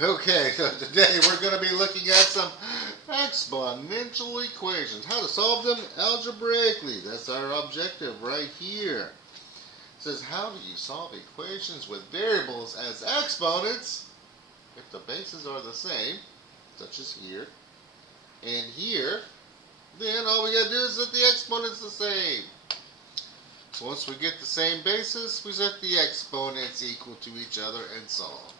Okay, so today we're going to be looking at some exponential equations. How to solve them algebraically. That's our objective right here. It says, how do you solve equations with variables as exponents if the bases are the same, such as here and here? Then all we got to do is set the exponents the same. So once we get the same basis, we set the exponents equal to each other and solve.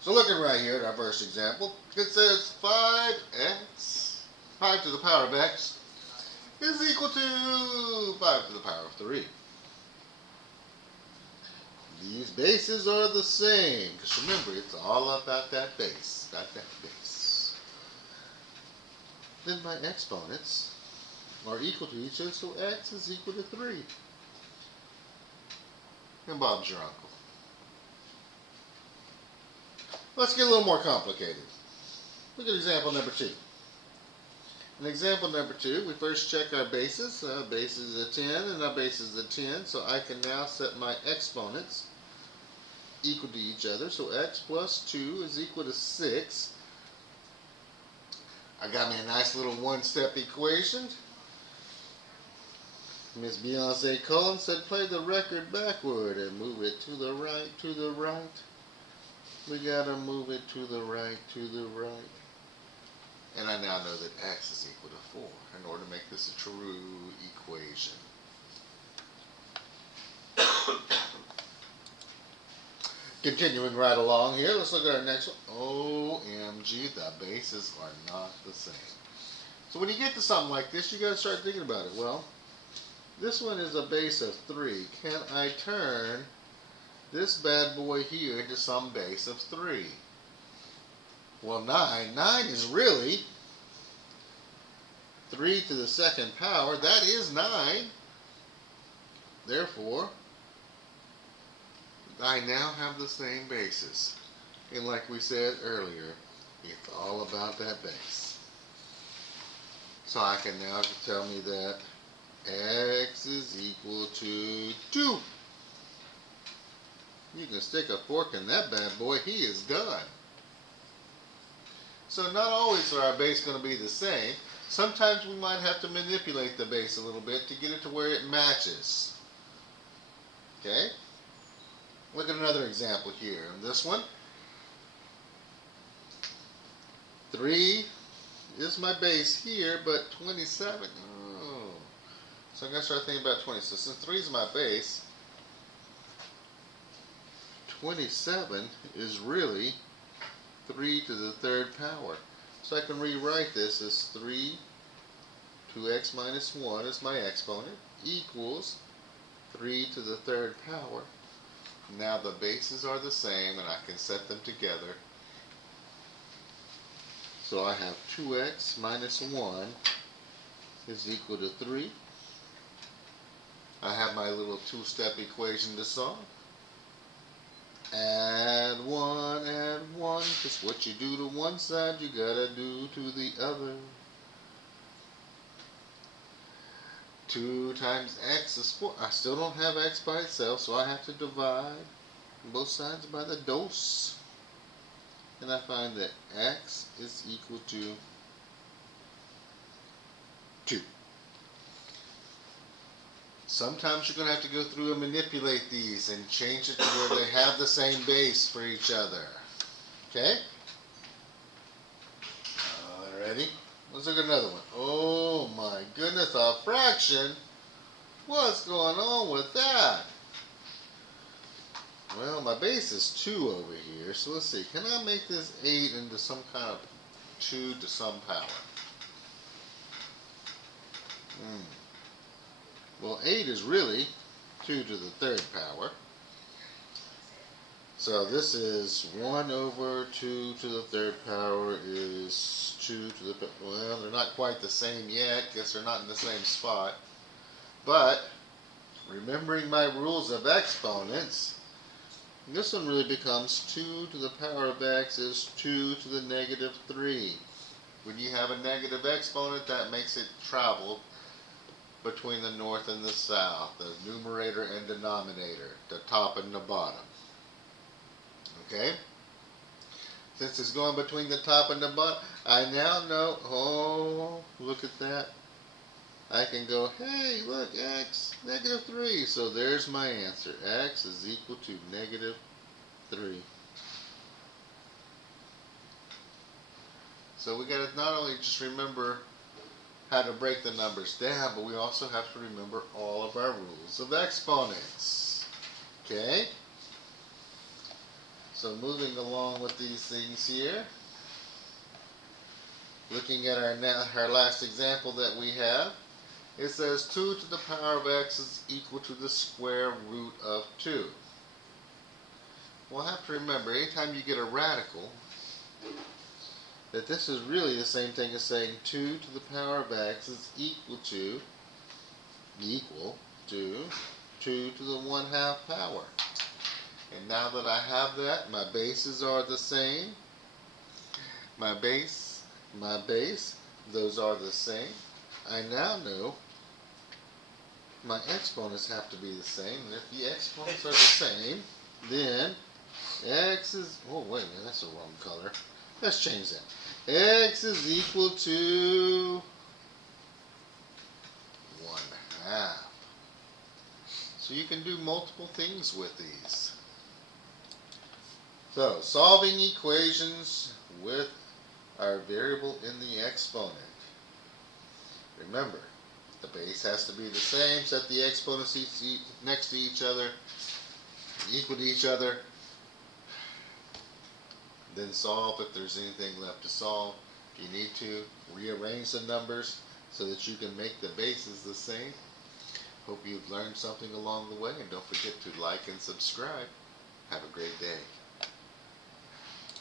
So looking right here at our first example, it says 5x, 5 to the power of x, is equal to 5 to the power of 3. These bases are the same, because remember, it's all about that base, Then my exponents are equal to each other, so x is equal to 3. And Bob's your uncle. Let's get a little more complicated. Look at example number 2. In example number 2, we first check our bases. Base is a 10 and our base is a 10, so I can now set my exponents equal to each other. So x plus 2 is equal to 6. I got me a nice little one-step equation. Miss Beyonce Cullen said play the record backward and move it to the right, to the right. We gotta move it to the right, to the right. And I now know that x is equal to 4 in order to make this a true equation. Continuing right along here, let's look at our next one. OMG, the bases are not the same. So when you get to something like this, you gotta start thinking about it. Well, this one is a base of 3. Can I turn this bad boy here into some base of 3? Well, 9. 9 is really 3 to the second power. That is 9. Therefore, I now have the same basis. And like we said earlier, it's all about that base. So I can now tell me that x is equal to 2. You can stick a fork in that bad boy, he is done. So not always are our base going to be the same. Sometimes we might have to manipulate the base a little bit to get it to where it matches. Okay? Look at another example here. In this one, 3 is my base here, but 27. Oh. So I'm going to start thinking about 20. So since 3 is my base, 27 is really 3 to the third power. So I can rewrite this as 3 to x minus 1 is my exponent equals 3 to the third power. Now the bases are the same and I can set them together. So I have 2x minus 1 is equal to 3. I have my little two-step equation to solve. Add 1, just what you do to one side, you gotta do to the other. 2 times x is 4. I still don't have x by itself, so I have to divide both sides by the dose. And I find that x is equal to 2. Sometimes you're going to have to go through and manipulate these and change it to where they have the same base for each other. Okay? Alrighty. Let's look at another one. Oh my goodness, a fraction? What's going on with that? Well, my base is 2 over here, so let's see. Can I make this 8 into some kind of 2 to some power? Well, 8 is really 2 to the third power. So this is 1 over 2 to the third power is 2 to the... Well, they're not quite the same yet. Guess they're not in the same spot. But, remembering my rules of exponents, this one really becomes 2 to the power of x is 2 to the negative 3. When you have a negative exponent, that makes it travel between the north and the south, the numerator and denominator, the top and the bottom. Okay? Since it's going between the top and the bottom, I now know, oh, look at that. I can go, hey, look, x, -3. So there's my answer. X is equal to -3. So we got to not only just remember how to break the numbers down, but we also have to remember all of our rules of exponents. Okay? So moving along with these things here, looking at our last example that we have, it says 2 to the power of x is equal to the square root of 2. We'll have to remember, anytime you get a radical, that this is really the same thing as saying 2 to the power of x is equal to 2 to the 1/2 power. And now that I have that, my bases are the same. My base, those are the same. I now know my exponents have to be the same. And if the exponents are the same, then x is, oh wait a minute, that's the wrong color. Let's change that. X is equal to 1/2. So you can do multiple things with these. So solving equations with our variable in the exponent. Remember, the base has to be the same. Set the exponents next to each other, equal to each other. Then solve if there's anything left to solve. If you need to, rearrange the numbers so that you can make the bases the same. Hope you've learned something along the way, and don't forget to like and subscribe. Have a great day.